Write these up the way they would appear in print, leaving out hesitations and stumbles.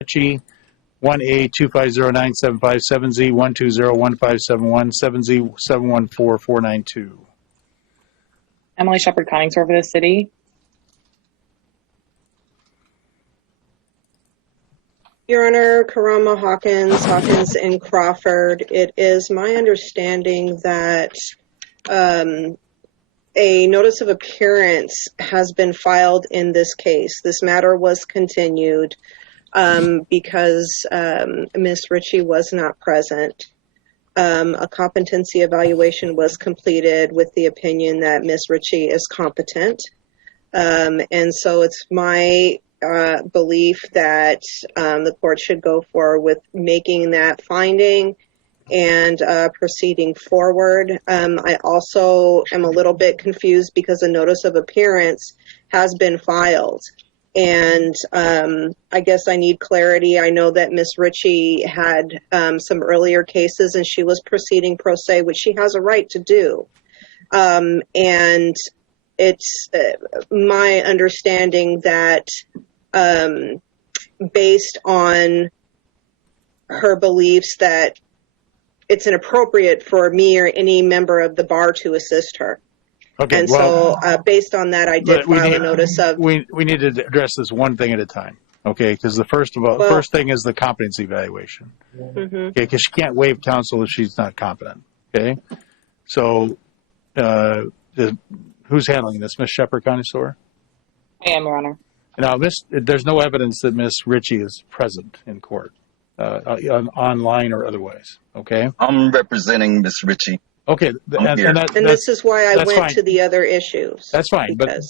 Ritchie, 1A2509757, 7Z1201571, 7Z714492. Emily Shepard Conningsore for the city. Your Honor, Karama Hawkins and Crawford, it is my understanding that a notice of appearance has been filed in this case. This matter was continued because Ms. Ritchie was not present. A competency evaluation was completed with the opinion that Ms. Ritchie is competent. And so it's my belief that the court should go forward with making that finding and proceeding forward. I also am a little bit confused because a notice of appearance has been filed. And I guess I need clarity. I know that Ms. Ritchie had some earlier cases and she was proceeding pro se, which she has a right to do. And it's my understanding that based on her beliefs that it's inappropriate for me or any member of the bar to assist her. Okay, and well, so based on that, I did file a notice of... We need to address this one thing at a time, okay? Because the first thing is the competency evaluation, okay? Because she can't waive counsel if she's not competent, okay? So who's handling this? Ms. Shepard Conningsore? I am, Your Honor. Now, there's no evidence that Ms. Ritchie is present in court, online or otherwise, okay? I'm representing Ms. Ritchie. Okay, and this is why I went fine. to the other issues. That's fine, but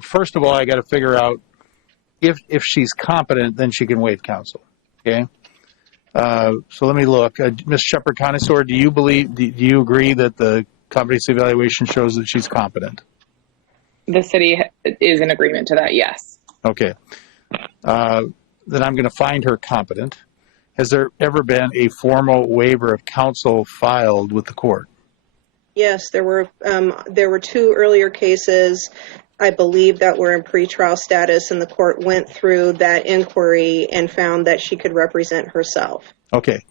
first of all, I got to figure out if she's competent, then she can waive counsel. Okay, so let me look. Ms. Shepard Conningsore, do you agree that the competency evaluation shows that she's competent? The city is in agreement to that. Yes. Okay, then I'm going to find her competent. Has there ever been a formal waiver of counsel filed with the court? Yes, there were two earlier cases, I believe, that were in pretrial status, and the court went through that inquiry and found that she could represent herself. Okay,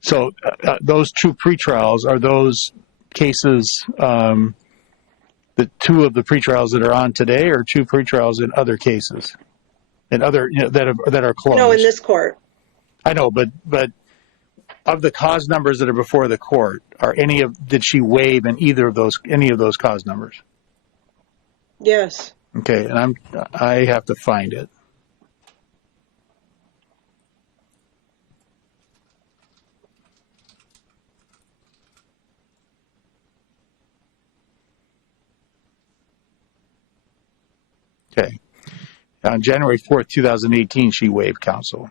so those two pretrials, are those cases the two of the pretrials that are on today, or two pretrials in other cases, that are closed? No, in this court. I know, but of the cause numbers that are before the court, did she waive in any of those cause numbers? Yes. Okay, and I have to find it. Okay. On January 4th, 2018, she waived counsel.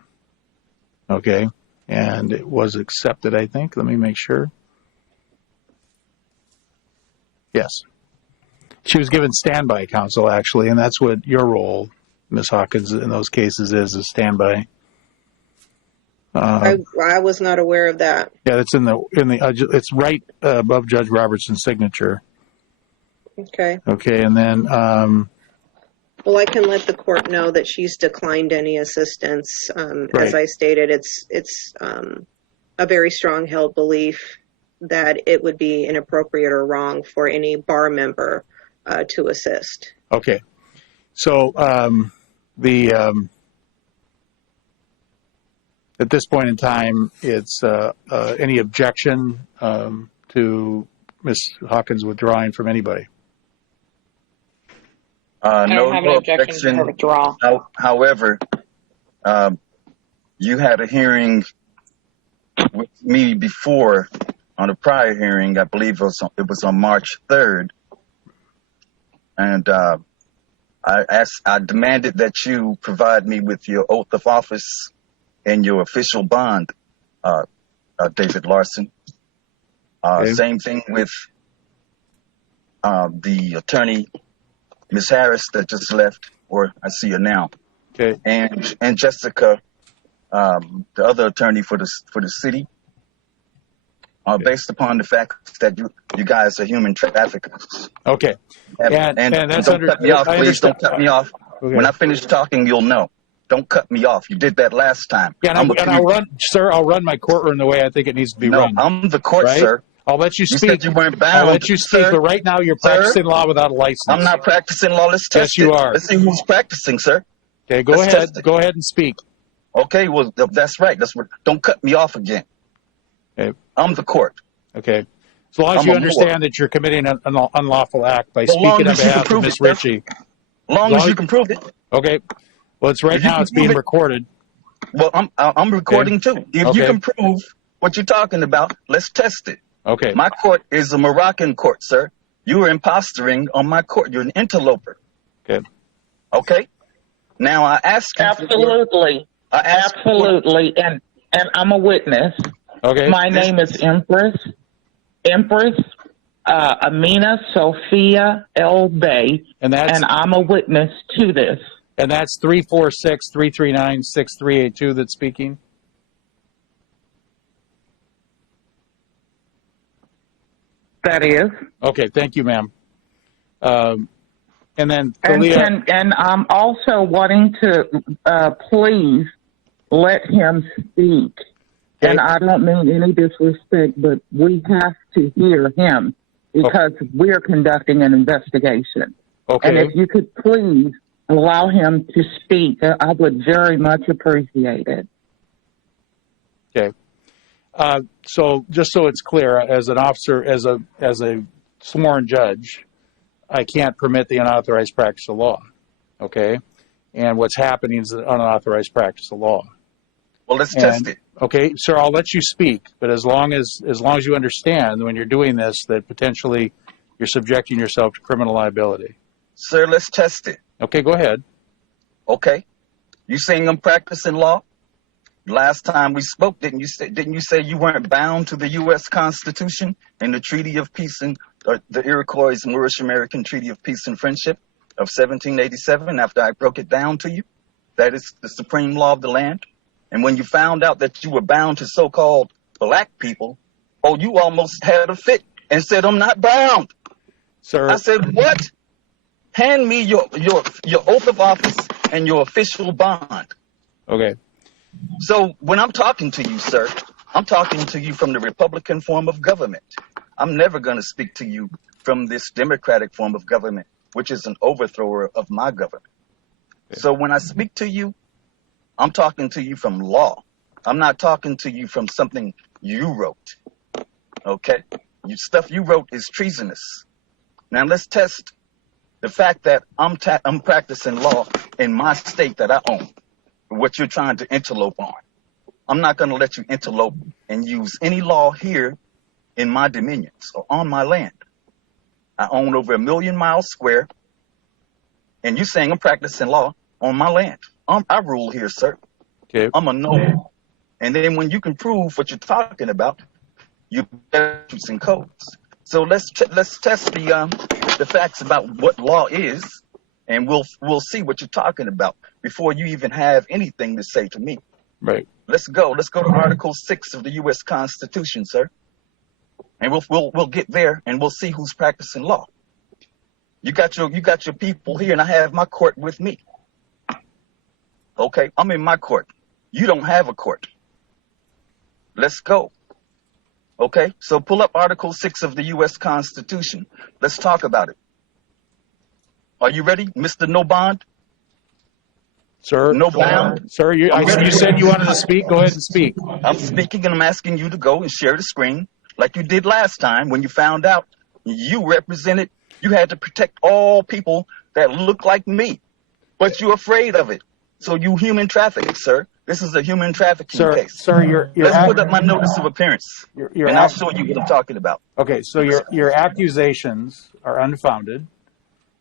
Okay, and it was accepted, I think. Let me make sure. Yes. She was given standby counsel, actually, and that's what your role, Ms. Hawkins, in those cases is standby. I was not aware of that. Yeah, it's it's right above Judge Robertson's signature. Okay. Okay, and then... well, I can let the court know that she's declined any assistance. Right. As I stated, it's a very strong held belief that it would be inappropriate or wrong for any bar member to assist. Okay. So at this point in time, it's any objection to Ms. Hawkins withdrawing from anybody? I don't have an objection to her withdrawal. However, you had a hearing with me before on a prior hearing. I believe it was on March 3rd. And I demanded that you provide me with your oath of office and your official bond, David Larson. Okay. Same thing with the attorney, Ms. Harris, that just left, or I see her now. Okay. And Jessica, the other attorney for the city, okay. Based upon the fact that you guys are human traffickers. Okay. And that's don't cut me off, please. Don't cut me off. Okay. When I finish talking, you'll know. Don't cut me off. You did that last time. Yeah, and I'll run my courtroom the way I think it needs to be run. No, I'm the court, right? sir. I'll let you speak. You said you weren't bound. I'll let you speak, sir. but right now you're practicing law without a license. I'm not practicing law. Let's test Yes, you it. are. Let's see who's practicing, sir. Okay, go Let's ahead. test it. Go ahead and speak. Okay, well, that's right. Don't cut me off again. Okay. I'm the court. Okay. As long as you understand that you're committing an unlawful act by speaking on behalf of Ms. Ritchie. As long as you can prove it. Okay. Well, it's right now. It's being recorded. Well, I'm recording too. If you can prove what you're talking about, let's test it. Okay. My court is a Moroccan court, sir. You are impostoring on my court. You're an interloper. Okay. Okay. Now I ask you. Absolutely. Absolutely. And I'm a witness. Okay. My name is Empress. Amina Sophia L. Bey. And I'm a witness to this. And that's 346-339-6382 that's speaking? That is. Okay, thank you, ma'am. And then, Talia. And I'm also wanting to please let him speak. Okay. And I don't mean any disrespect, but we have to hear him because we're conducting an investigation. Okay. And if you could please allow him to speak, I would very much appreciate it. Okay. So just so it's clear, as an officer, as a sworn judge, I can't permit the unauthorized practice of law. Okay. And what's happening is the unauthorized practice of law. Well, let's test it. Okay, sir, I'll let you speak, but as long as you understand when you're doing this that potentially you're subjecting yourself to criminal liability. Sir, let's test it. Okay, go ahead. Okay. You saying I'm practicing law? Last time we spoke, didn't you say you weren't bound to the U.S. Constitution and the Treaty of Peace and the Iroquois Moorish American Treaty of Peace and Friendship of 1787 after I broke it down to you? That is the supreme law of the land. And when you found out that you were bound to so-called black people, you almost had a fit and said, I'm not bound. Sir. I said, what? Hand me your oath of office and your official bond. Okay. So when I'm talking to you, sir, I'm talking to you from the Republican form of government. I'm never going to speak to you from this Democratic form of government, which is an overthrower of my government. Okay. So when I speak to you, I'm talking to you from law. I'm not talking to you from something you wrote. Okay? Stuff you wrote is treasonous. Now let's test the fact that I'm practicing law in my state that I own, what you're trying to interlope on. I'm not going to let you interlope and use any law here in my dominions or on my land. I own over 1 million miles square, and you're saying I'm practicing law on my land. I rule here, sir. Okay. I'm a noble. And then when you can prove what you're talking about, you statutes and codes. So let's test the facts about what law is, and we'll see what you're talking about before you even have anything to say to me. Right. Let's go. Let's go to Article 6 of the U.S. Constitution, sir. And we'll get there, and we'll see who's practicing law. You got your people here, and I have my court with me. Okay, I'm in my court. You don't have a court. Let's go. Okay, so pull up Article 6 of the U.S. Constitution. Let's talk about it. Are you ready, Mr. No Bond? Sir? No bound? Sir, you said you wanted to speak. Go ahead and speak. I'm speaking, and I'm asking you to go and share the screen like you did last time when you found out you had to protect all people that look like me, but you're afraid of it. So you human trafficking, sir. This is a human trafficking case. Sir, let's put up my notice of appearance, and I'll show you what I'm talking about. Okay, so your accusations are unfounded.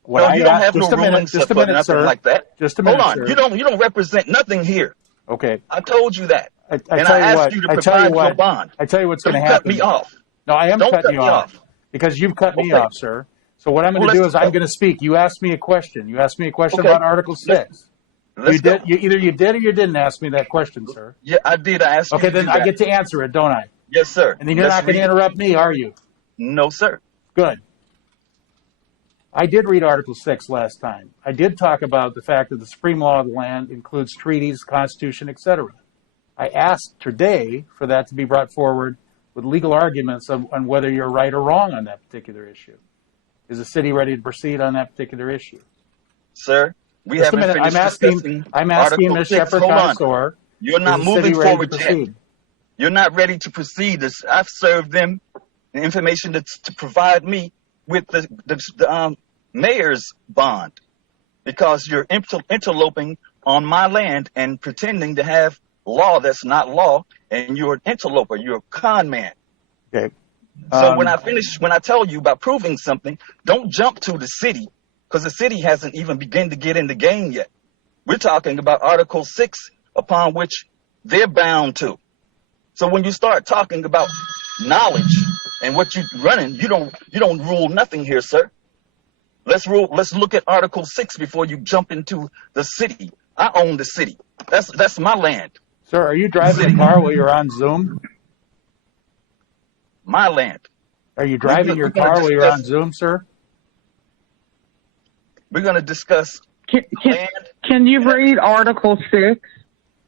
You don't have no rulings or nothing like that. Just a minute, Hold on, sir. you don't represent nothing here. Okay. I told you that, I asked you to provide your bond. I tell you what's going to happen. Don't cut me off. No, I am cutting you off because you've cut me off, sir. So what I'm going to do is I'm going to speak. You asked me a question. You asked me a question about Article 6. You either you did or you didn't ask me that question, sir. Yeah, I did. I asked you. Okay, then I get to answer it, don't I? Yes, sir. And then you're not going to interrupt me, are you? No, sir. Good. I did read Article 6 last time. I did talk about the fact that the supreme law of the land includes treaties, constitution, etc. I asked today for that to be brought forward with legal arguments on whether you're right or wrong on that particular issue. Is the city ready to proceed on that particular issue? Sir, we Just a haven't minute. finished discussing I'm asking Article Ms. 6. Shepherd Hold on. Connoisseur, You're not is the moving city ready to forward yet. proceed? You're not ready to proceed. I've served them the information to provide me with the mayor's bond because you're interloping on my land and pretending to have law that's not law, and you're an interloper. You're a con man. Okay. So when I tell you about proving something, don't jump to the city because the city hasn't even begun to get in the game yet. We're talking about Article 6 upon which they're bound to. So when you start talking about knowledge and what you're running, you don't rule nothing here, sir. Let's look at Article 6 before you jump into the city. I own the city. That's my land. Sir, are you driving a car while you're on Zoom? My land. Are you driving your We're gonna car while you're discuss- on Zoom, sir? We're going to discuss land. Can you read Article 6?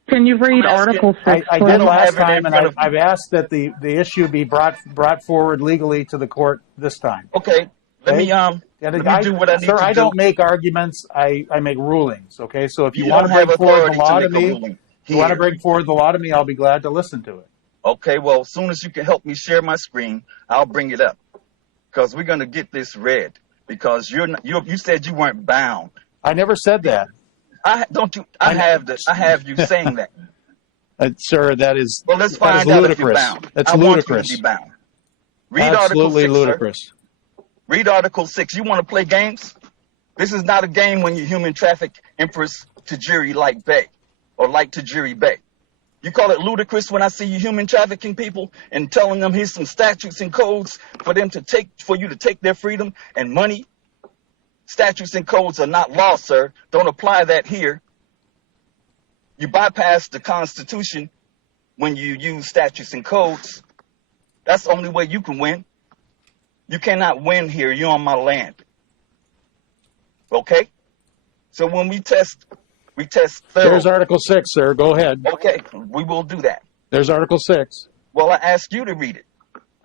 Can you read I'm asking- Article 6? I please? did don't last have it in time, and front of me. I've asked that the issue be brought forward legally to the court this time. Okay. Let me And do what I need sir, to I do. don't make arguments. I make rulings. Okay, so if you You want don't to bring have forward the authority law to to make a me, ruling if you want to here. bring forward the law to me, I'll be glad to listen to it. Okay, well, as soon as you can help me share my screen, I'll bring it up because we're going to get this read because you said you weren't bound. I never said that, I have you saying that. sir. That is Well, let's that is find out if you're ludicrous. bound. That's I want you ludicrous. to be bound. Read Article Absolutely 6, ludicrous. sir. Read Article 6. You want to play games? This is not a game when you human traffic Empress Tajiri Bey or Tajiri Bey. You call it ludicrous when I see you human trafficking people and telling them here's some statutes and codes for you to take their freedom and money. Statutes and codes are not law, sir. Don't apply that here. You bypass the Constitution when you use statutes and codes. That's the only way you can win. You cannot win here. You're on my land. Okay? So when we test thoroughly. There's Article 6, sir. Go ahead. Okay, we will do that. There's Article 6. Well, I asked you to read it.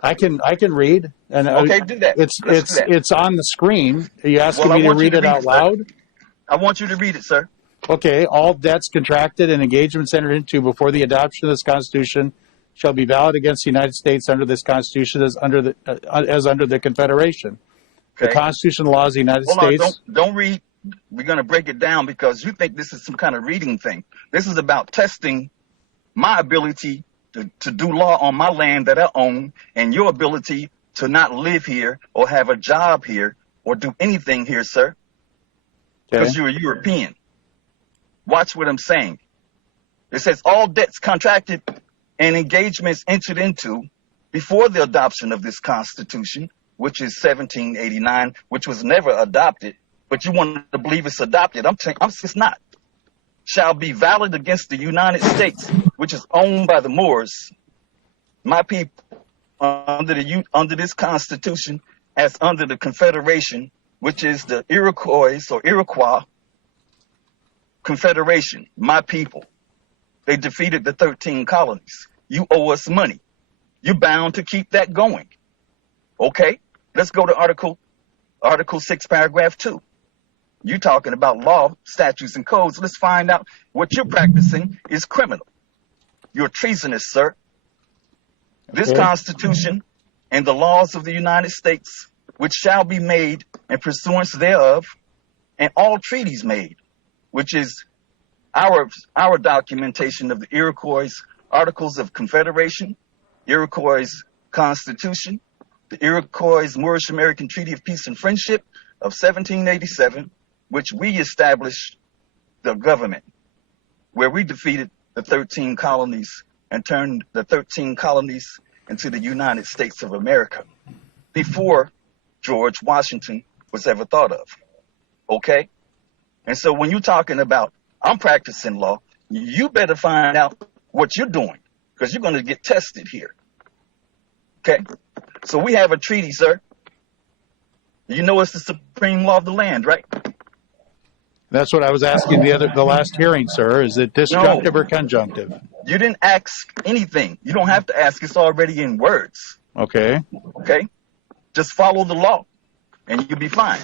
I can read, and Okay, do that. Let's do that. It's on the screen. Are you asking Well, I me to want you read to it read out it, sir. loud? I want you to read it, sir. Okay. All debts contracted and engagements entered into before the adoption of this Constitution shall be valid against the United States under this Constitution as under the Confederation. The Okay. Constitution and laws of the United Hold States. on, don't read. We're going to break it down because you think this is some kind of reading thing. This is about testing my ability to do law on my land that I own and your ability to not live here or have a job here or do anything here, sir, because Okay. you're a European. Watch what I'm saying. It says all debts contracted and engagements entered into before the adoption of this Constitution, which is 1789, which was never adopted, but you want to believe it's adopted. It's not. Shall be valid against the United States, which is owned by the Moors, my people, under this Constitution, as under the Confederation, which is the Iroquois Confederation, my people. They defeated the 13 colonies. You owe us money. You're bound to keep that going. Okay? Let's go to Article 6, Paragraph 2. You're talking about law, statutes, and codes. Let's find out what you're practicing is criminal. You're treasonous, sir. This Okay. Constitution and the laws of the United States, which shall be made in pursuance thereof, and all treaties made, which is our documentation of the Iroquois Articles of Confederation, Iroquois Constitution, the Iroquois Moorish American Treaty of Peace and Friendship of 1787, which we established the government, where we defeated the 13 colonies and turned the 13 colonies into the United States of America before George Washington was ever thought of. Okay? And so when you're talking about I'm practicing law, you better find out what you're doing because you're going to get tested here. Okay? So we have a treaty, sir. You know it's the supreme law of the land, right? That's what I was asking the last hearing, sir. Is it disjunctive No. or conjunctive? You didn't ask anything. You don't have to ask. It's already in words. Okay. Okay? Just follow the law, and you'll be fine.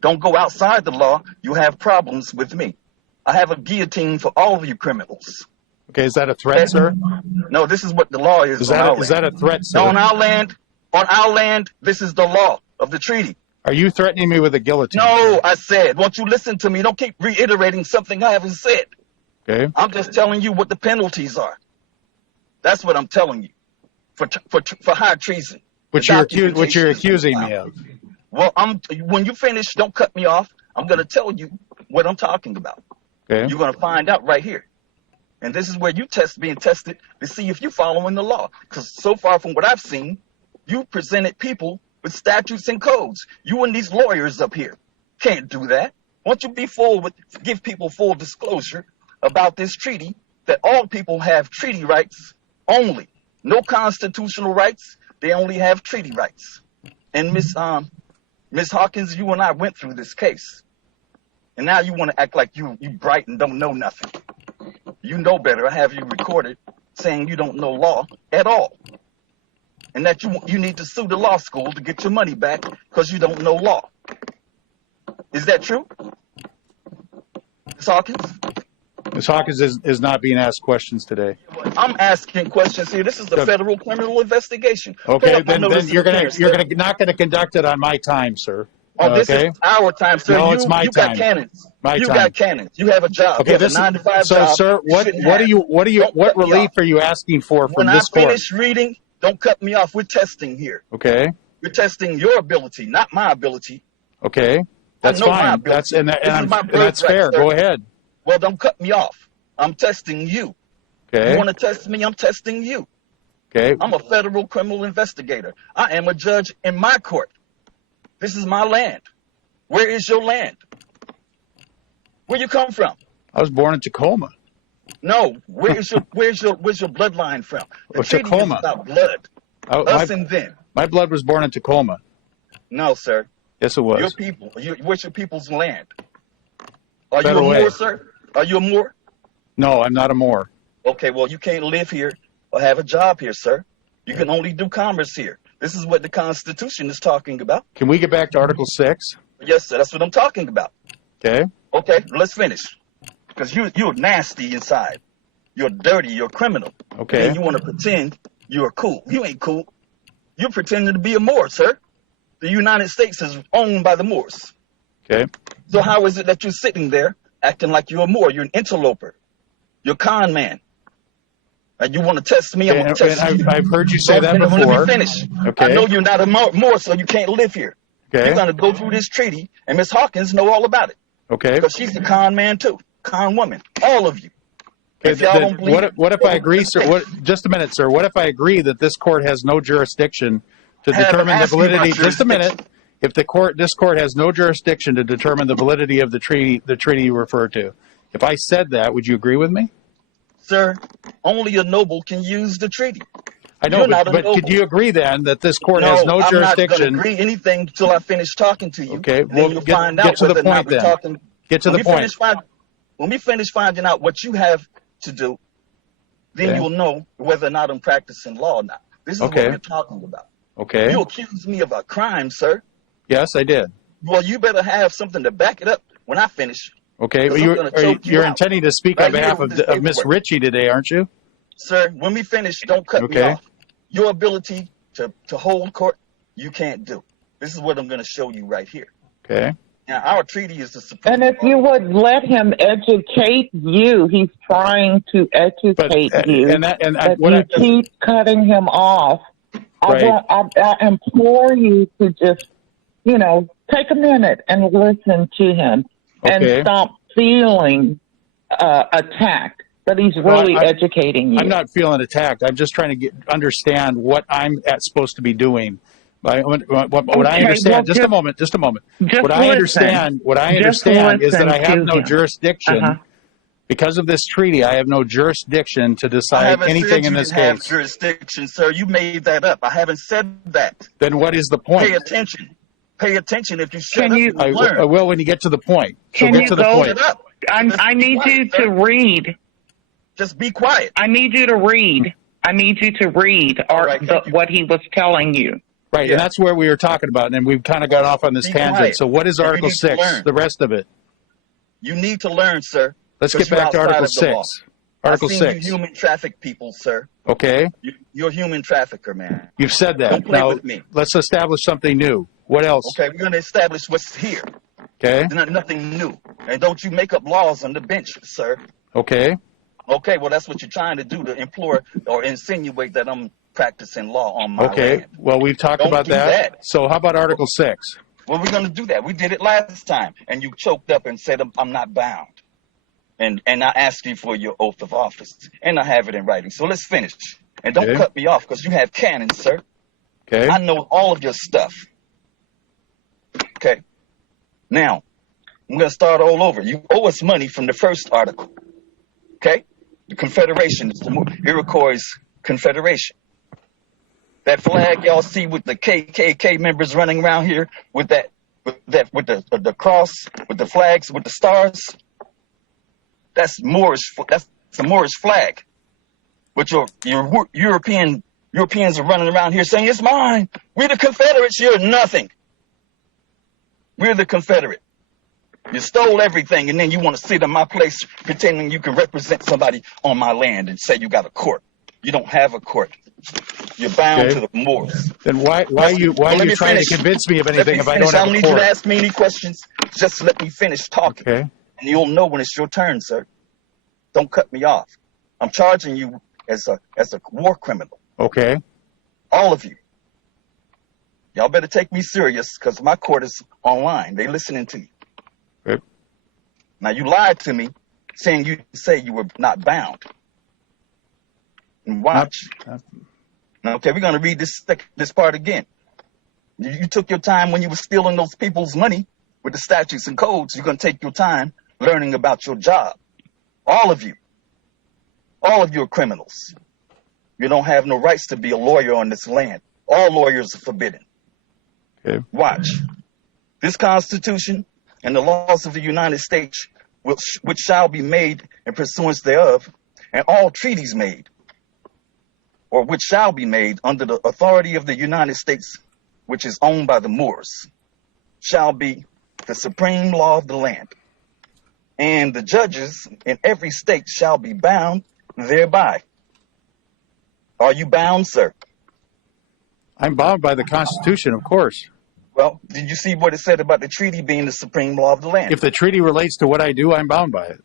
Don't go outside the law. You have problems with me. I have a guillotine for all of you criminals. Okay. Is that a threat, sir? No, this is what the law is. Is that a threat, sir? No, on our land, this is the law of the treaty. Are you threatening me with a guillotine? No, I said, won't you listen to me? Don't keep reiterating something I haven't said. Okay. I'm just telling you what the penalties are. That's what I'm telling you for high treason. Which you're accusing me of. Well, when you finish, don't cut me off. I'm going to tell you what I'm talking about. Okay. You're going to find out right here. And this is where you being tested to see if you're following the law. Because so far from what I've seen, you presented people with statutes and codes. You and these lawyers up here can't do that. Won't you give people full disclosure about this treaty, that all people have treaty rights only. No constitutional rights. They only have treaty rights. And Miss Hawkins, you and I went through this case. And now you want to act like you bright and don't know nothing. You know better. I have you recorded saying you don't know law at all. And that you need to sue the law school to get your money back because you don't know law. Is that true? Ms. Hawkins? Ms. Hawkins is not being asked questions today. I'm asking questions here. This is a federal criminal investigation. Okay, then you're not gonna conduct it on my time, sir. Oh, this okay? is our time, sir. No, it's my you time. got cannons. My you time. got cannons. You have a job. Okay, you have a 9 to 5 so, job. sir, what relief are you asking for from when this I court? finish reading, don't cut me off. We're testing here. Okay. We're testing your ability, not my ability. Okay. That's I know my fine. ability. That's fair. Sir. Go ahead. Well, don't cut me off. I'm testing you. Okay. You want to test me? I'm testing you. Okay. I'm a federal criminal investigator. I am a judge in my court. This is my land. Where is your land? Where you come from? I was born in Tacoma. No. Where's your bloodline from? The treaty Tacoma. is about blood. Us and them. My blood was born in Tacoma. No, sir. Yes, it was. Your people. Where's your people's land? Are Federal you a Moor, aid. sir? Are you a Moor? No, I'm not a Moor. Okay, well, you can't live here or have a job here, sir. You can only do commerce here. This is what the Constitution is talking about. Can we get back to Article 6? Yes, sir. That's what I'm talking about. Okay. Okay, let's finish. Because you're nasty inside. You're dirty. You're a criminal. Okay. And you want to pretend you're cool. You ain't cool. You're pretending to be a Moor, sir. The United States is owned by the Moors. Okay. So how is it that you're sitting there acting like you're a Moor? You're an interloper. You're a con man. And you want to test me? I'm going to test you. I've heard you say that Let before. me finish. Okay. I know you're not a Moor, so you can't live here. Okay. You're going to go through this treaty, and Miss Hawkins know all about it. Okay. Because she's a con man, too. Con woman. All of you. Okay, If y'all don't believe what if I agree, sir? Just a minute, sir. What if I agree that this court has no jurisdiction to determine the validity? Just a minute. If this court has no jurisdiction to determine the validity of the treaty you refer to, if I said that, would you agree with me? Sir, only a noble can use the treaty. I know, but could you agree then that this court has no jurisdiction? I'm not going to agree anything until I finish talking to you. Okay, well, you'll find out to the whether or not point we're talking. Get to the point. When we finish finding out what you have to do, then you'll know whether or not I'm practicing law or not. This is what we're talking about. Okay. You accuse me of a crime, sir. Yes, I did. Well, you better have something to back it up when I finish. Okay, well, you're intending to speak on behalf of Miss Ritchie today, aren't you? Sir, when we finish, don't cut me off. Your ability to hold court, you can't do. This is what I'm going to show you right here. Okay. Now, our treaty is the supreme. And if you would let him educate you, he's trying to educate you. You keep cutting him off. Right. I implore you to just, take a minute and listen to him and stop feeling attacked. But he's really educating you. I'm not feeling attacked. I'm just trying to understand what I'm supposed to be doing. What I understand, just a moment. What I understand is that I have no jurisdiction. Because of this treaty, I have no jurisdiction to decide anything in this case. I haven't said you didn't have jurisdiction, sir. You made that up. I haven't said that. Then what is the point? Pay attention. pay attention. If you shut Can up, you- you learn. I will when you get to the point. So Can get you to the go- point. Shut up. I need you to read. Just be quiet. I need you to read. I need you to read All right, thank you. what he was telling you. Right, Yeah. and that's where we were talking about, and then we've kind of got off on this Be tangent. quiet. So what is And you Article need to 6, learn. the rest of it? You need to learn, sir. Let's 'cause get you're back to outside Article of the law. 6. Article I've seen 6. you human traffic people, sir. Okay, You're a human trafficker, man. you've said that. Don't play Now, with me. let's establish something new. What else? Okay, we're going to establish what's here. Okay, There's nothing new. And don't you make up laws on the bench, sir. okay. Okay, well, that's what you're trying to do, to implore or insinuate that I'm practicing law on my Okay, land. well, we've talked Don't about do that. that. So how about Article 6? Well, we're going to do that. We did it last time, and you choked up and said, I'm not bound. And I asked you for your oath of office, and I have it in writing. So let's finish. And don't Okay. cut me off, because you have cannons, sir. Okay, I know all of your stuff. Okay. Now, I'm going to start all over. You owe us money from the first article. Okay? The Confederation, the Iroquois Confederation. That flag y'all see with the KKK members running around here with the cross, with the flags, with the stars. That's the Moorish flag. But your Europeans are running around here saying, it's mine. We're the Confederates. You're nothing. We're the Confederate. You stole everything, and then you want to sit in my place pretending you can represent somebody on my land and say you got a court. You don't have a court. You're bound Okay. to the Moors. then why are you Well, let me trying finish. to convince me of Let anything me if I finish. don't I have don't a need you court? to ask me any questions. Just let me finish talking, Okay, and you'll know when it's your turn, sir. Don't cut me off. I'm charging you as a war criminal. okay. All of you. Y'all better take me serious, because my court is online. They listening to you. Good. Now, you lied to me, saying you were not bound. And watch. Now, okay, we're going to read this part again. You took your time when you were stealing those people's money with the statutes and codes. You're going to take your time learning about your job. All of you are criminals. You don't have no rights to be a lawyer on this land. All lawyers are forbidden. Okay. Watch. This Constitution and the laws of the United States, which shall be made in pursuance thereof, and all treaties made, or which shall be made under the authority of the United States, which is owned by the Moors, shall be the supreme law of the land. And the judges in every state shall be bound thereby. Are you bound, sir? I'm bound by the Constitution, of course. Well, did you see what it said about the treaty being the supreme law of the land? If the treaty relates to what I do, I'm bound by it.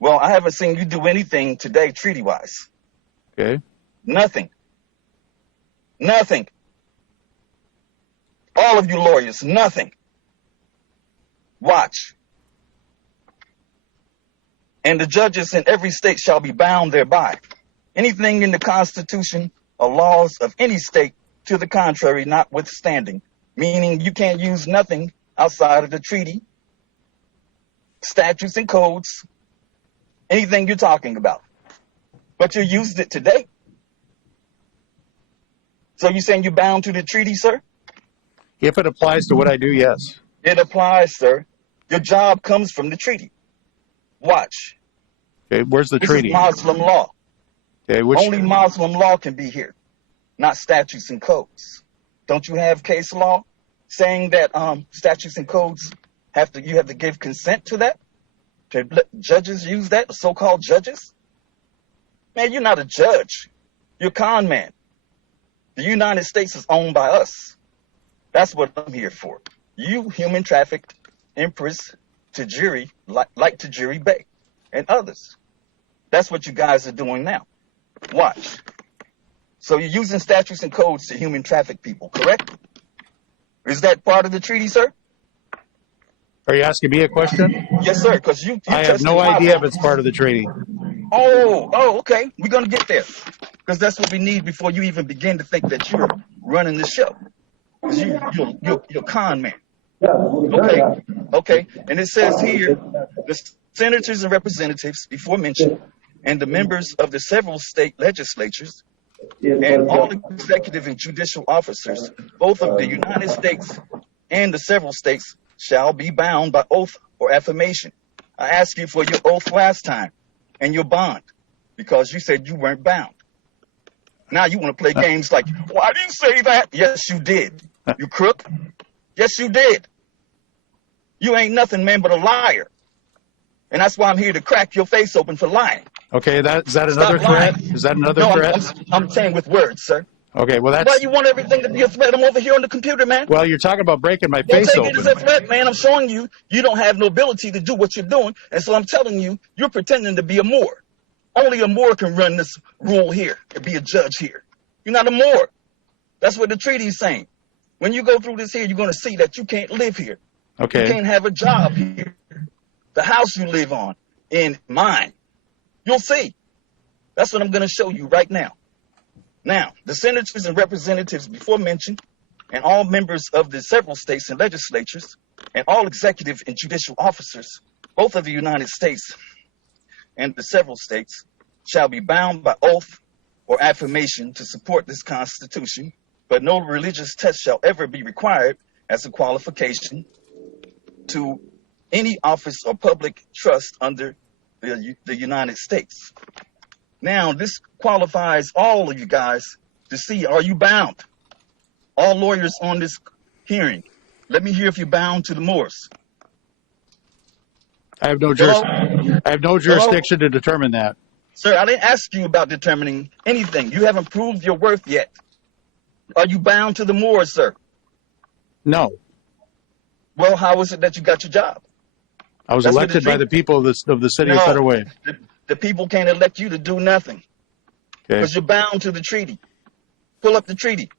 Well, I haven't seen you do anything today treaty-wise. Okay. Nothing. Nothing. All of you lawyers, nothing. Watch. And the judges in every state shall be bound thereby. Anything in the Constitution or laws of any state to the contrary notwithstanding, meaning you can't use nothing outside of the treaty, statutes and codes, anything you're talking about. But you used it today. So you saying you're bound to the treaty, sir? If it applies to what I do, yes. It applies, sir. Your job comes from the treaty. Watch. Okay, where's the This treaty? is Muslim law. Okay, which, Only Muslim law can be here, not statutes and codes. Don't you have case law saying that statutes and codes you have to give consent to that? To let judges use that, the so-called judges? Man, you're not a judge. You're a con man. The United States is owned by us. That's what I'm here for. You human trafficked Empress Tajiri, like Tajiri Bey and others. That's what you guys are doing now. Watch. So you're using statutes and codes to human traffic people, correct? Is that part of the treaty, sir? are you asking me a question? Yes, sir, because you I have tested no my idea law. if it's part of the treaty. Oh, okay. We're going to get there. Because that's what we need before you even begin to think that you're running the show. Because you're a con man. Okay. And it says here, the senators and representatives, before mentioned, and the members of the several state legislatures, and all executive and judicial officers, both of the United States and the several states shall be bound by oath or affirmation. I asked you for your oath last time and your bond because you said you weren't bound. Now you want to play games like, well, I didn't say that. Yes, you did. You crook. Yes, you did. You ain't nothing, man, but a liar. And that's why I'm here to crack your face open for lying. Okay, is that Stop another lying. threat? Is that another No, threat? I'm saying with words, sir. Okay, well Why that's you want everything to be a threat? I'm over here on the computer, man. well, you're talking about breaking my Don't face take it as a open. threat, man. I'm showing you you don't have no ability to do what you're doing. And so I'm telling you, you're pretending to be a Moor. Only a Moor can run this rule here and be a judge here. You're not a Moor. That's what the treaty is saying. When you go through this here, you're going to see that you can't live here. You Okay, can't have a job here. The house you live on in mine. You'll see. That's what I'm going to show you right now. Now, the senators and representatives before mentioned, and all members of the several states and legislatures, and all executive and judicial officers, both of the United States and the several states, shall be bound by oath or affirmation to support this Constitution, but no religious test shall ever be required as a qualification to any office or public trust under the United States. Now, this qualifies all of you guys to see, are you bound? All lawyers on this hearing, let me hear if you're bound to the Moors. I have no Hello? I have no jurisdiction to determine that. Sir, I didn't ask you about determining anything. You haven't proved your worth yet. Are you bound to the Moors, sir? No, Well, how is it that you got your job? I was That's what elected the by the people of the city of No. Federal Wave. The people can't elect you to do nothing Okay, because you're bound to the treaty. Pull up the treaty.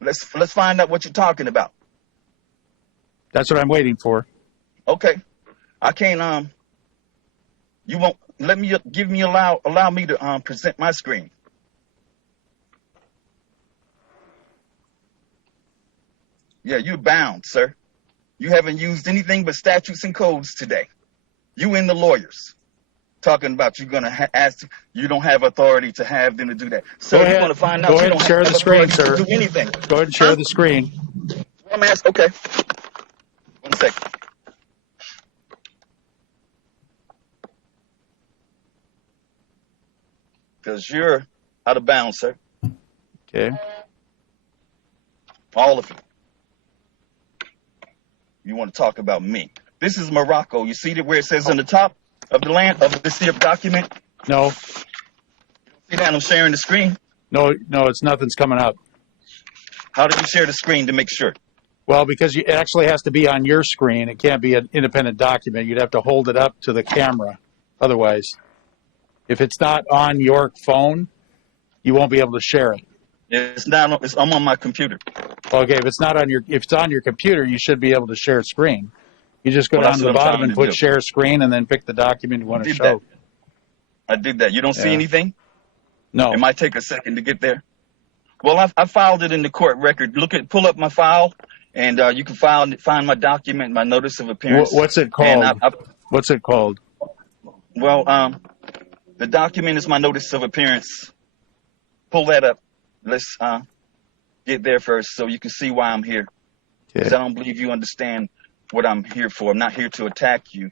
Let's find out what you're talking about. that's what I'm waiting for. Okay. I can't you won't let me allow me to present my screen. Yeah, you're bound, sir. You haven't used anything but statutes and codes today. You and the lawyers talking about you're going to ask, you don't have authority to have them to do that. So Go you're ahead. going to find out Go you ahead don't and share have the screen, authority sir. to do anything. Go ahead and share the screen. I'm asking, okay. 1 second. Because you're out of bounds, sir. Okay, All of you. You want to talk about me. This is Morocco. You see where it says on the top of the land of this here document? no, See that I'm sharing the screen? no, it's nothing's coming up. How did you share the screen to make sure? Well, because it actually has to be on your screen. It can't be an independent document. You'd have to hold it up to the camera. Otherwise, if it's not on your phone, you won't be able to share it. It's not. I'm on my computer. Okay, if it's on your computer, you should be able to share screen. You just go Well, down that's to the what I'm bottom trying and to put do. share screen, and then pick the document you want to did show. I did that. You don't see Yeah. anything? No. It might take a second to get there. Well, I filed it in the court record. Pull up my file, and you can find my document, my notice of appearance. What's it And called? What's it called? The document is my notice of appearance. Pull that up. Let's get there first so you can see why I'm here. Because I don't believe you understand what I'm here for. I'm not here to attack you.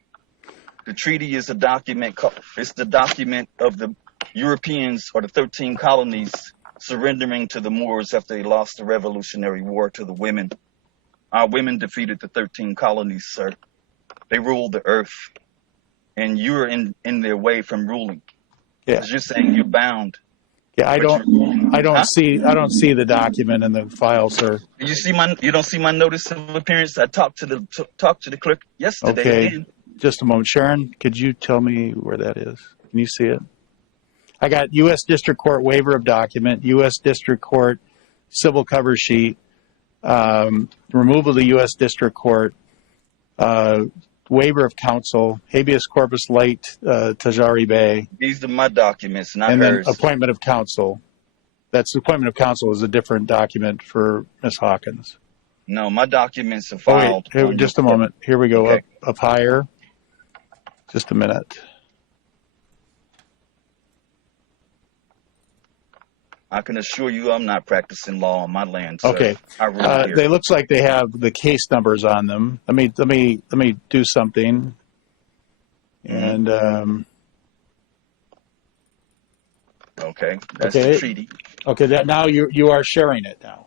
The treaty is a document. It's the document of the Europeans or the 13 colonies surrendering to the Moors after they lost the Revolutionary War to the women. Our women defeated the 13 colonies, sir. They ruled the earth. And you're in their way from ruling. Yeah. Because you're saying you're bound. Yeah, I don't Huh? see the document in the file, sir. You don't see my notice of appearance? I talked to the clerk yesterday. Okay. Again. Just a moment. Sharon, could you tell me where that is? Can you see it? I got U.S. District Court waiver of document, U.S. District Court civil cover sheet, removal of the U.S. District Court, waiver of counsel, habeas corpus late Tajiri Bey, These are my documents, not and then hers. appointment of counsel. That's the appointment of counsel is a different document for Ms. Hawkins. No, my documents are Oh, wait, filed. here, just a moment. Here we go. Okay. Up higher. Just a minute. I can assure you I'm not practicing law on my land, sir. Okay. I rule here. They looks like they have the case numbers on them. Let me do something. And Okay, that's okay. the treaty. Okay, that now you are sharing it now.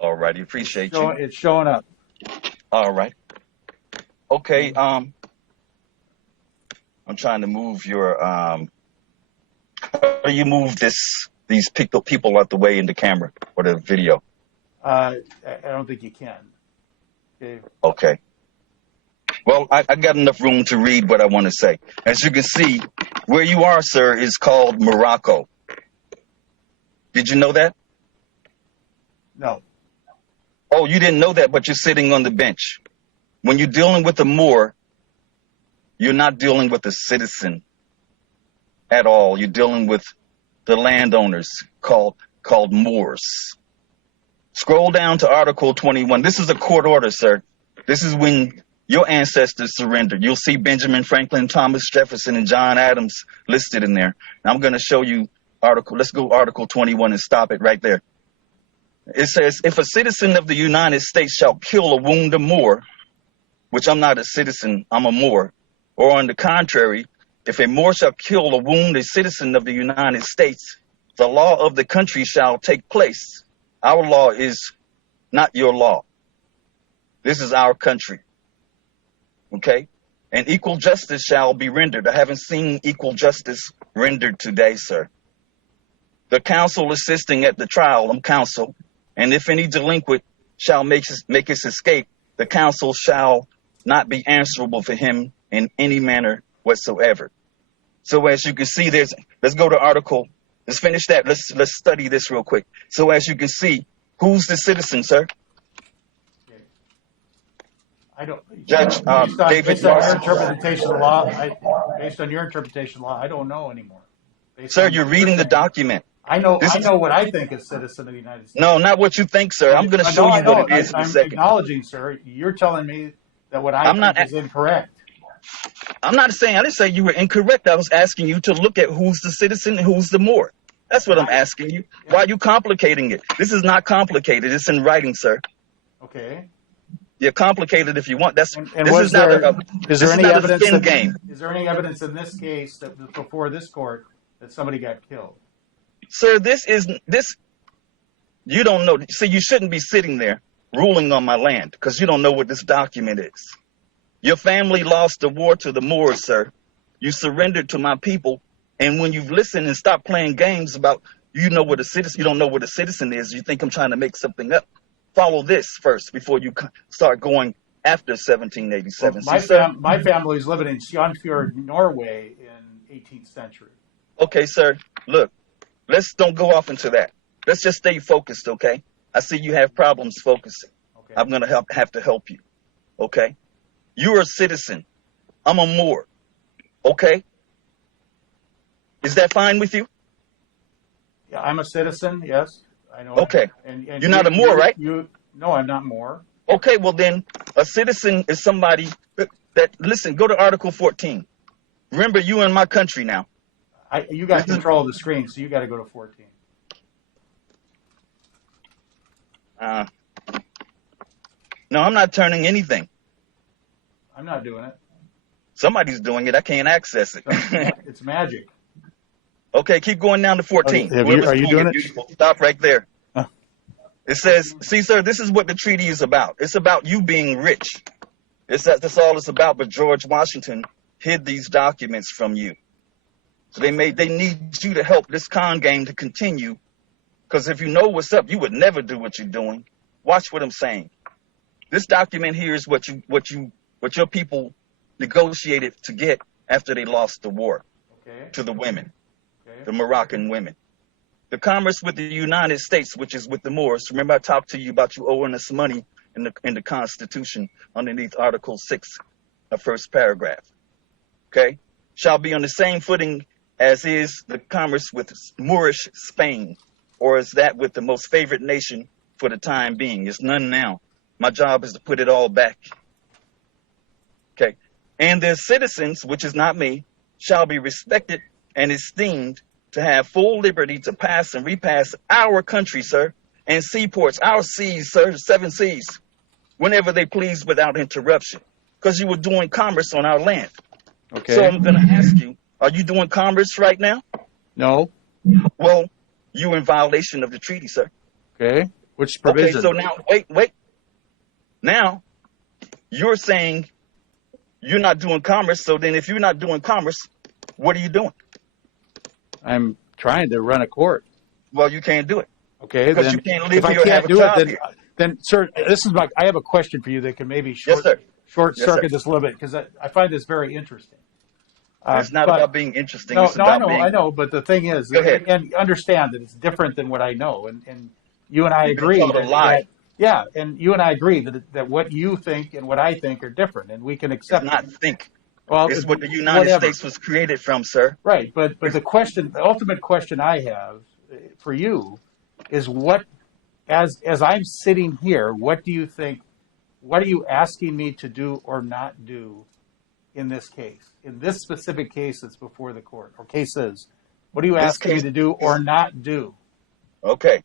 All righty, appreciate you. It's showing up. All right. Okay, I'm trying to move your how do you move these people out the way in the camera or the video? I don't think you can. Okay. Okay. Well, I got enough room to read what I want to say. As you can see, where you are, sir, is called Morocco. Did you know that? No. Oh, you didn't know that, but you're sitting on the bench. When you're dealing with a Moor, you're not dealing with a citizen at all. You're dealing with the landowners called Moors. Scroll down to Article 21. This is a court order, sir. This is when your ancestors surrendered. You'll see Benjamin Franklin, Thomas Jefferson, and John Adams listed in there. And I'm going to show you let's go Article 21 and stop it right there. It says, if a citizen of the United States shall kill or wound a Moor, which I'm not a citizen, I'm a Moor, or on the contrary, if a Moor shall kill or wound a citizen of the United States, the law of the country shall take place. Our law is not your law. This is our country. Okay? And equal justice shall be rendered. I haven't seen equal justice rendered today, sir. The counsel assisting at the trial, I'm counsel, and if any delinquent shall make his escape, the counsel shall not be answerable for him in any manner whatsoever. So as you can see, let's go to article. Let's finish that. Let's study this real quick. So as you can see, who's the citizen, sir? I don't. Judge David based on your Larson. interpretation of law, based on your interpretation of law, I don't know anymore. Sir, you're reading the document. I know what I think is citizen of the United States. No, not what you think, sir. I'm going to show you what it is in a I'm second. acknowledging, sir. You're telling me that what I think is incorrect. I didn't say you were incorrect. I was asking you to look at who's the citizen and who's the Moor. That's what I'm asking you. Why are you complicating it? This is not complicated. It's in writing, sir. Okay. You're complicated if you want. Is there any evidence spin game. Is there any evidence in this case that before this court that somebody got killed? Sir, you don't know. See, you shouldn't be sitting there ruling on my land because you don't know what this document is. Your family lost the war to the Moors, sir. You surrendered to my people. And when you've listened and stopped playing games about, you don't know what a citizen is. You think I'm trying to make something up. Follow this first before you start going after 1787. Well, my family is living in Sjónfjord, Norway in 18th century. Okay, sir. Look, let's don't go off into that. Let's just stay focused, okay? I see you have problems focusing. Okay. I'm going to have to help you, okay? You're a citizen. I'm a Moor, okay? Is that fine with you? Yeah, I'm a citizen, yes. I know. Okay. And you're not a Moor, right? No, I'm not Moor. Okay, well then, a citizen is somebody listen, go to Article 14. Remember, you in my country now. You got control of the screen, so you got to go to 14. No, I'm not turning anything. I'm not doing it. Somebody's doing it. I can't access it. It's magic. Okay, keep going down to 14. Are you doing it? Stop right there. It says, see, sir, this is what the treaty is about. It's about you being rich. That's all it's about. But George Washington hid these documents from you. So they need you to help this con game to continue. Because if you know what's up, you would never do what you're doing. Watch what I'm saying. This document here is what your people negotiated to get after they lost the war to the women, the Moroccan women. The commerce with the United States, which is with the Moors. Remember, I talked to you about you owing us money in the Constitution underneath Article 6, the first paragraph. Okay, shall be on the same footing as is the commerce with Moorish Spain, or is that with the most favored nation for the time being. It's none now. My job is to put it all back. Okay, and their citizens, which is not me, shall be respected and esteemed to have full liberty to pass and repass our country, sir, and seaports, our seas, sir, 7 seas, whenever they please without interruption, because you were doing commerce on our land. Okay. So I'm going to ask you, are you doing commerce right now? No. Well, you're in violation of the treaty, sir. Okay. Which provision? Okay, so now, wait. Now, you're saying you're not doing commerce, so then if you're not doing commerce, what are you doing? I'm trying to run a court. Well, you can't do it. Okay, Because then you can't live if I here or have can't a do job it, here. then, sir, I have a question for you that can maybe Yes, sir. short Yes, circuit sir. this a little bit, because I find this very interesting. It's not but- about being interesting. No, It's no, about I know, but the thing is, Go ahead. and understand that it's different than what I know, and you and I You've been agree told a lie. yeah, and you and I agree that what you think and what I think are different, and we can It's accept not it. think. Well, It's what the United whatever. States was created from, sir. Right, but the ultimate question I have for you is what, as I'm sitting here, what do you think? What are you asking me to do or not do in this case, in this specific case that's before the court or cases? What are you This asking me case to do or not do? Okay.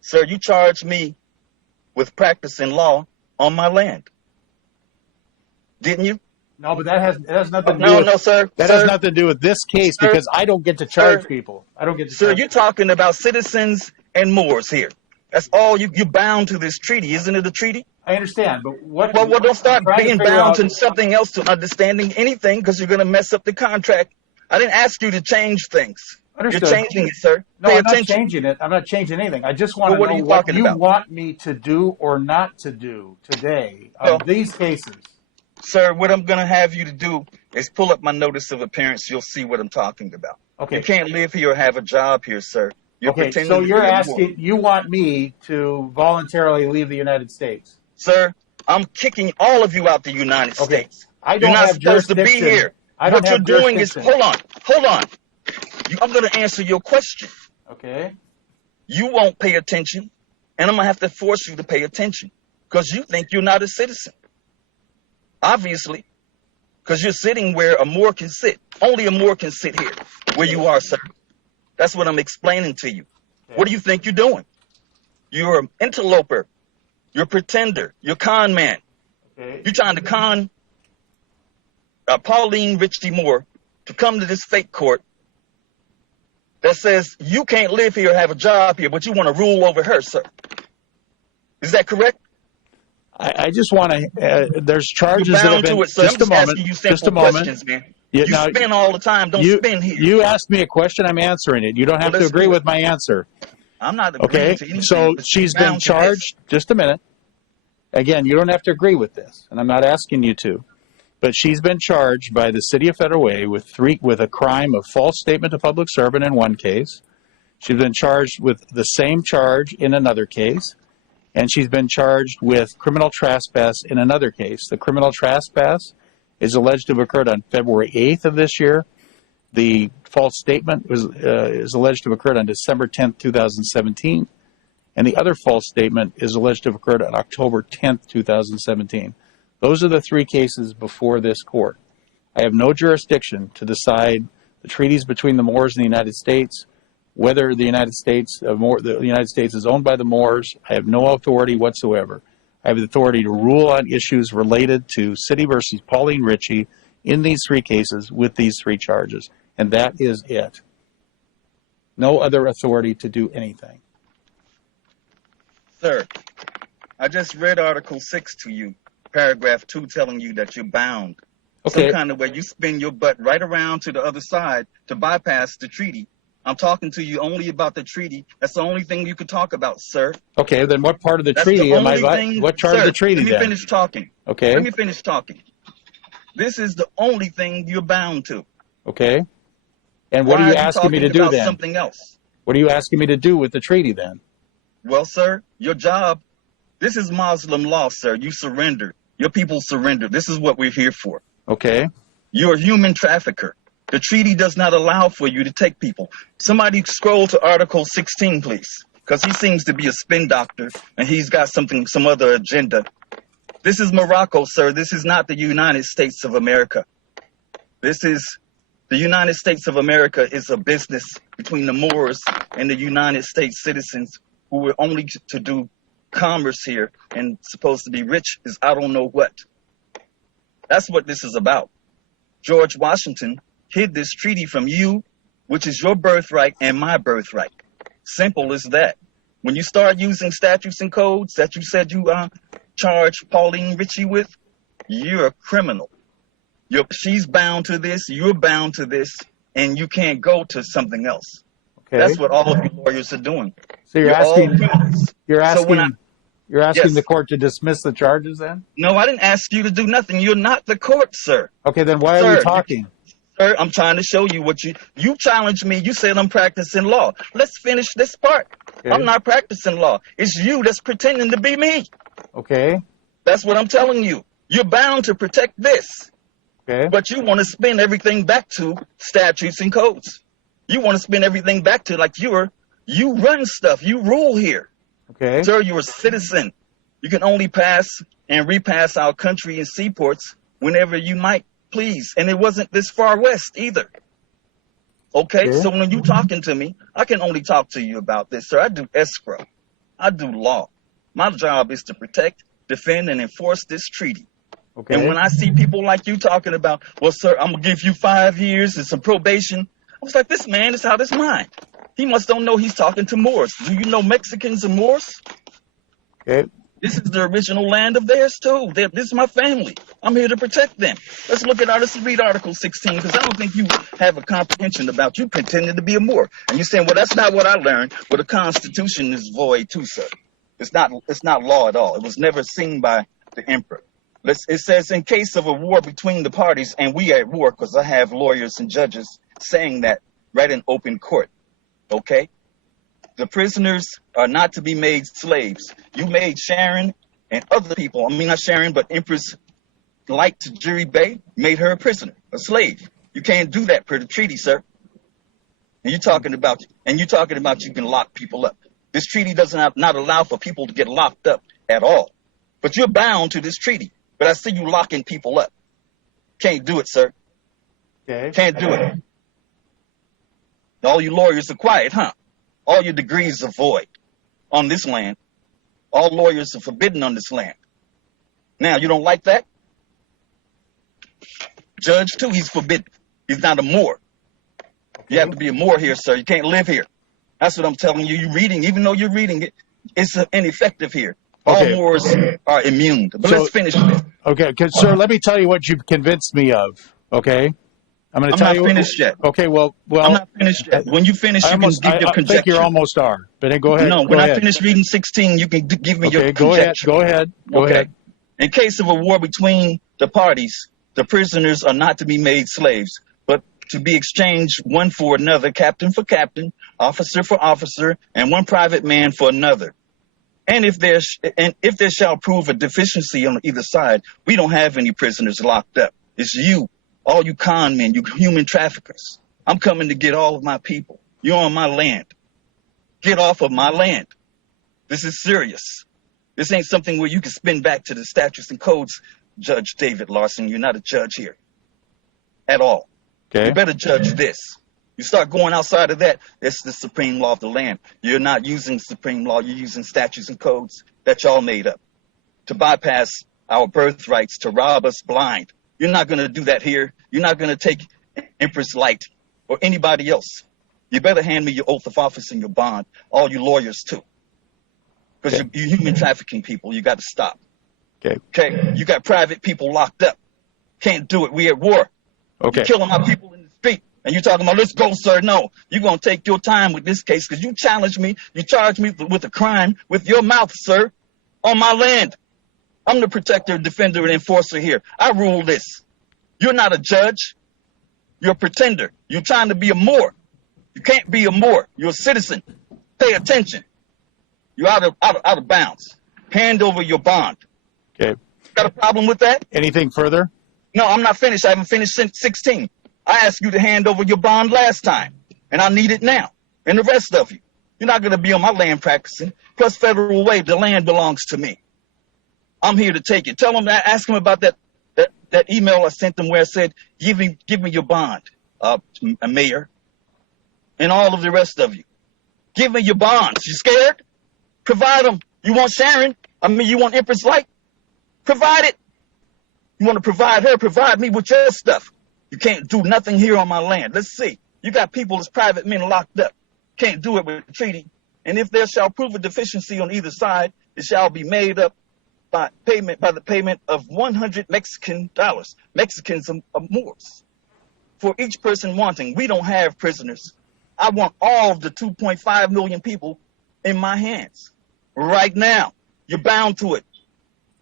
Sir, you charged me with practicing law on my land. Didn't you? No, but that has nothing to do No, with no, sir. that Sir, has nothing to do with this case Sir, because I don't get to charge Sir, people. I don't get to Sir, charge you're people. talking about citizens and Moors here. That's all you're bound to this treaty. Isn't it a treaty? I understand, but what? Well, don't start I'm trying to being figure bound out- to something else to understanding anything because you're going to mess up the contract. I didn't ask you to change things. Understood. You're changing it, sir. No, Pay I'm not attention. changing it. I'm not changing anything. I just want Well, to what are know you what talking you about? want me to do or not to do today Well- of these cases. Sir, what I'm going to have you to do is pull up my notice of appearance. You'll see what I'm talking about. Okay. You can't live here or have a job here, sir. You're Okay, pretending so to you're be a Moor. asking, you want me to voluntarily leave the United States? Sir, I'm kicking all of you out the United Okay. States. I don't You're not have supposed to be jurisdiction. here. I don't What you're have doing is, jurisdiction. hold on. I'm going to answer your question. Okay. You won't pay attention, and I'm going to have to force you to pay attention because you think you're not a citizen. Obviously, because you're sitting where a Moor can sit. Only a Moor can sit here, where you are, sir. That's what I'm explaining to you. Okay. What do you think you're doing? You're an interloper. You're a pretender. You're a con man. Okay. You're trying to con Pauline Richie Moore to come to this fake court that says you can't live here or have a job here, but you want to rule over her, sir. Is that correct? I just want to. There's charges You're that have bound been. to it, sir. Just I'm just a moment. asking you Just a simple moment. questions, man. Yeah, You now, spin all the time. Don't spin here. You asked me a question. I'm answering it. You don't have Well, to let's agree do it. with my answer. I'm not agreeing Okay. to anything. So but she's you're been bound to this. charged. Just a minute. Again, you don't have to agree with this, and I'm not asking you to. But she's been charged by the City of Federal Way with a crime of false statement to public servant in one case. She's been charged with the same charge in another case, and she's been charged with criminal trespass in another case. The criminal trespass is alleged to have occurred on February 8th of this year. The false statement is alleged to have occurred on December 10th, 2017, and the other false statement is alleged to have occurred on October 10th, 2017. Those are the three cases before this court. I have no jurisdiction to decide the treaties between the Moors and the United States, whether the United States is owned by the Moors. I have no authority whatsoever. I have the authority to rule on issues related to City versus Pauline Richie in these three cases with these three charges, and that is it. No other authority to do anything. Sir, I just read Article 6 to you, paragraph 2, telling you that you're bound. Okay. Some kind of way you spin your butt right around to the other side to bypass the treaty. I'm talking to you only about the treaty. That's the only thing you could talk about, sir. Okay, then what part of the That's treaty the am I? only thing, What part sir, of the treaty let me then? finish talking. Okay. Let me finish talking. This is the only thing you're bound to. Okay. And what Why are you you asking me to talking do about then? something else? What are you asking me to do with the treaty then? Well, sir, your job, this is Muslim law, sir. You surrender. Your people surrender. This is what we're here for. Okay. You're a human trafficker. The treaty does not allow for you to take people. Somebody scroll to Article 16, please, because he seems to be a spin doctor and he's got some other agenda. This is Morocco, sir. This is not the United States of America. This is The United States of America is a business between the Moors and the United States citizens who were only to do commerce here and supposed to be rich is I don't know what. That's what this is about. George Washington hid this treaty from you, which is your birthright and my birthright. Simple as that. When you start using statutes and codes that you said you charged Pauline Ritchie with, you're a criminal. She's bound to this, you're bound to this, and you can't go to something else. Okay. That's what all of you lawyers are doing. So you're all asking, criminals. you're asking, So when you're asking Yes. the court to dismiss the charges then? No, I didn't ask you to do nothing. You're not the court, sir. Okay, then why are Sir, you talking? Sir, I'm trying to show you what you challenged me. You said I'm practicing law. Let's finish this part. Okay. I'm not practicing law. It's you that's pretending to be me. Okay, That's what I'm telling you. You're bound to protect this, okay, but you want to spin everything back to statutes and codes. You want to spin everything back to like you run stuff. You rule here. okay. Sir, you're a citizen. You can only pass and repass our country and seaports whenever you might please. And it wasn't this far west either. Okay, Okay. so when you're talking to me, I can only talk to you about this, sir. I do escrow. I do law. My job is to protect, defend, and enforce this treaty. Okay. And when I see people like you talking about, well, sir, I'm going to give you 5 years and some probation, I was like, this man is out of his mind. He must don't know he's talking to Moors. Do you know Mexicans and Moors? Okay. This is the original land of theirs, too. This is my family. I'm here to protect them. Let's read Article 16, because I don't think you have a comprehension about you pretending to be a Moor. And you're saying, well, that's not what I learned. Well, the Constitution is void, too, sir. It's not law at all. It was never seen by the Emperor. It says, in case of a war between the parties, and we are at war, because I have lawyers and judges saying that right in open court, okay? The prisoners are not to be made slaves. You made Sharon and other people, I mean not Sharon, but Empress, like Tajiri Bey, made her a prisoner, a slave. You can't do that per the treaty, sir. And you're talking about you can lock people up. This treaty does not allow for people to get locked up at all. But you're bound to this treaty. But I see you locking people up. Can't do it, sir. Okay. Can't do it. All you lawyers are quiet, huh? All your degrees are void on this land. All lawyers are forbidden on this land. Now, you don't like that? Judge, too, he's forbidden. He's not a Moor. You have to be a Moor here, sir. You can't live here. That's what I'm telling you. You're reading, even though you're reading it, it's ineffective here. All Okay. Moors are immune. But So- let's finish this. Okay, sir, let me tell you what you've convinced me of, okay? I'm going to I'm tell not you. finished yet. Okay, well. I'm not finished yet. When you finish, you can give your I think conjecture. you almost are, but then go ahead. No, go when ahead. I finish reading 16, you can give me your Okay, go ahead. conjecture. Go ahead. Go Okay. ahead. In case of a war between the parties, the prisoners are not to be made slaves, but to be exchanged one for another, captain for captain, officer for officer, and one private man for another. And if there shall prove a deficiency on either side, we don't have any prisoners locked up. It's you, all you con men, you human traffickers. I'm coming to get all of my people. You're on my land. Get off of my land. This is serious. This ain't something where you can spin back to the statutes and codes, Judge David Larson. You're not a judge here at all. Okay. You better judge this. You start going outside of that, it's the supreme law of the land. You're not using supreme law. You're using statutes and codes that y'all made up to bypass our birthrights, to rob us blind. You're not going to do that here. You're not going to take Empress Light or anybody else. You better hand me your oath of office and your bond, all you lawyers too. Because you're human trafficking people. You got to stop. Okay. Okay? You got private people locked up. Can't do it. We at war. Okay. You're killing our people in the street. And you're talking about, let's go, sir. No, you're going to take your time with this case because you challenged me. You charged me with a crime with your mouth, sir, on my land. I'm the protector, defender, and enforcer here. I rule this. You're not a judge. You're a pretender. You're trying to be a Moor. You can't be a Moor. You're a citizen. Pay attention. You're out of bounds. Hand over your bond. Okay. Got a problem with that? Anything further? No, I'm not finished. I haven't finished since 16. I asked you to hand over your bond last time, and I need it now. And the rest of you. You're not going to be on my land practicing. Plus, federal way, the land belongs to me. I'm here to take it. Ask them about that email I sent them where I said, give me your bond. a mayor, and all of the rest of you. Give me your bonds. You scared? Provide them. You want Sharon? You want Empress Light? Provide it. You want to provide her? Provide me with your stuff. You can't do nothing here on my land. Let's see. You got people as private men locked up. Can't do it with a treaty. And if there shall prove a deficiency on either side, it shall be made up by the payment of 100 Mexican dollars. Mexicans are Moors. For each person wanting. We don't have prisoners. I want all of the 2.5 million people in my hands right now. You're bound to it.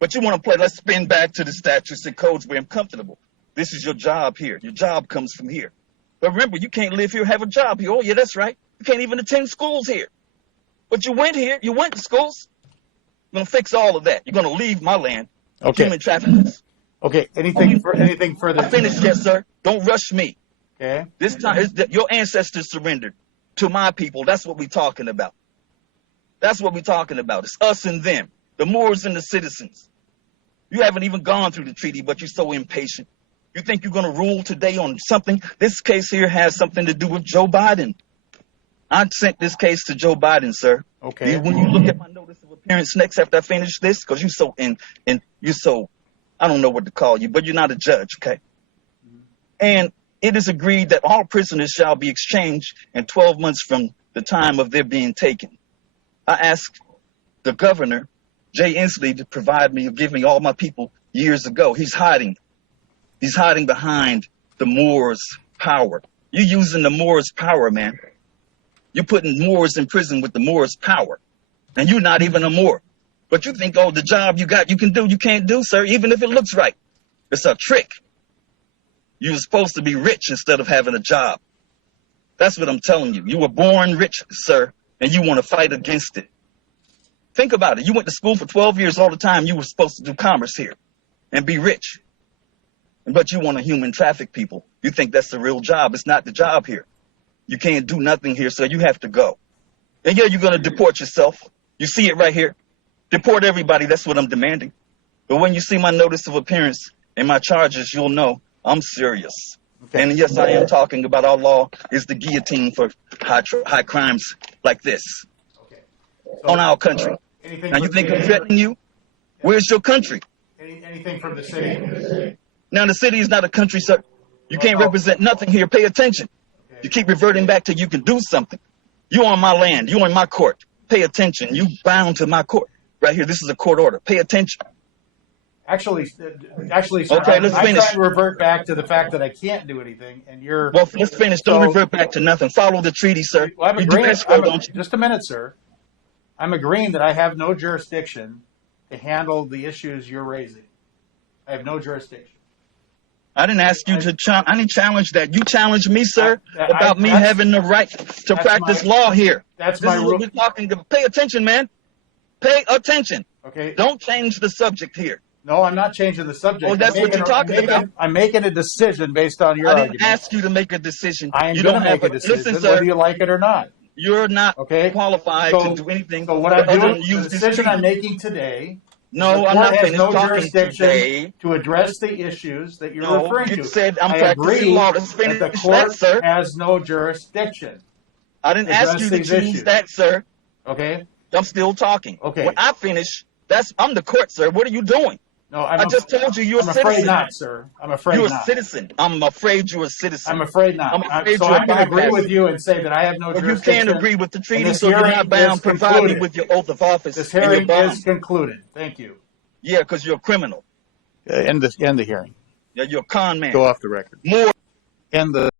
But you want to play, let's spin back to the statutes and codes where I'm comfortable. This is your job here. Your job comes from here. But remember, you can't live here, have a job here. Oh, yeah, that's right. You can't even attend schools here. But you went here. You went to schools. I'm going to fix all of that. You're going to leave my land. Okay. Human traffickers. Okay. Anything further? I finished, yes, sir. Don't rush me. Okay. This time, your ancestors surrendered to my people. That's what we're talking about. That's what we're talking about. It's us and them, the Moors and the citizens. You haven't even gone through the treaty, but you're so impatient. You think you're going to rule today on something? This case here has something to do with Joe Biden. I sent this case to Joe Biden, sir. Okay. When you look at my notice of appearance next after I finish this, because you're so, I don't know what to call you, but you're not a judge, okay? And it is agreed that all prisoners shall be exchanged in 12 months from the time of their being taken. I asked the governor, Jay Inslee, to give me all my people years ago. He's hiding. He's hiding behind the Moors' power. You're using the Moors' power, man. You're putting Moors in prison with the Moors' power. And you're not even a Moor. But you think, oh, the job you got, you can't do, sir, even if it looks right. It's a trick. You're supposed to be rich instead of having a job. That's what I'm telling you. You were born rich, sir, and you want to fight against it. Think about it. You went to school for 12 years all the time. You were supposed to do commerce here and be rich. But you want to human traffic people. You think that's the real job. It's not the job here. You can't do nothing here, sir. You have to go. And yeah, you're going to deport yourself. You see it right here. Deport everybody. That's what I'm demanding. But when you see my notice of appearance and my charges, you'll know I'm serious. Okay. And yes, I am talking about our law is the guillotine for high crimes like this on our country. Now you think I'm threatening you? Where's your country? Anything from the city? Now the city is not a country, sir. You can't represent nothing here. Pay attention. You keep reverting back to you can do something. You on my land. You on my court. Pay attention. You bound to my court. Right here. This is a court order. Pay attention. Actually, sir, okay, let's finish. I'm trying to revert back to the fact that I can't do anything, and you're... Well, let's finish. Don't revert back to nothing. Follow the treaty, sir. Well, I'm you agreeing, do escrow, don't you? Just a minute, sir. I'm agreeing that I have no jurisdiction to handle the issues you're raising. I have no jurisdiction. I didn't ask you I didn't challenge that. You challenged me, sir, about me having the right to practice law here. This is what we're talking about. Pay attention, man. Pay attention. Okay. Don't change the subject here. No, I'm not changing the subject. Well, that's what you're talking about. I'm making a decision based on your argument. I didn't ask you to make a decision. I am going to make a decision, listen, sir, whether you like it or not. You're not qualified to do anything. So what I'm doing, the decision I'm making today, no, I'm not finished talking today to address the issues that you're referring to. You said I'm practicing law. Let's finish that the court that, sir. has no jurisdiction. I didn't ask you to choose that, sir. Okay. I'm still talking. Okay. When I finish, I'm the court, sir. What are you doing? No, I just told you you're a citizen. I'm afraid not, sir. I'm afraid you're not. You're a citizen. I'm afraid you're a citizen. I'm afraid not. I'm afraid so I'm going to agree with you and say that I have no jurisdiction. You can't agree with the treaty, so you're not bound. Provide me with your oath of office. This hearing is concluded. Thank you. Yeah, because you're a criminal. End the hearing. Yeah, you're a con man. Go off the record. More. End the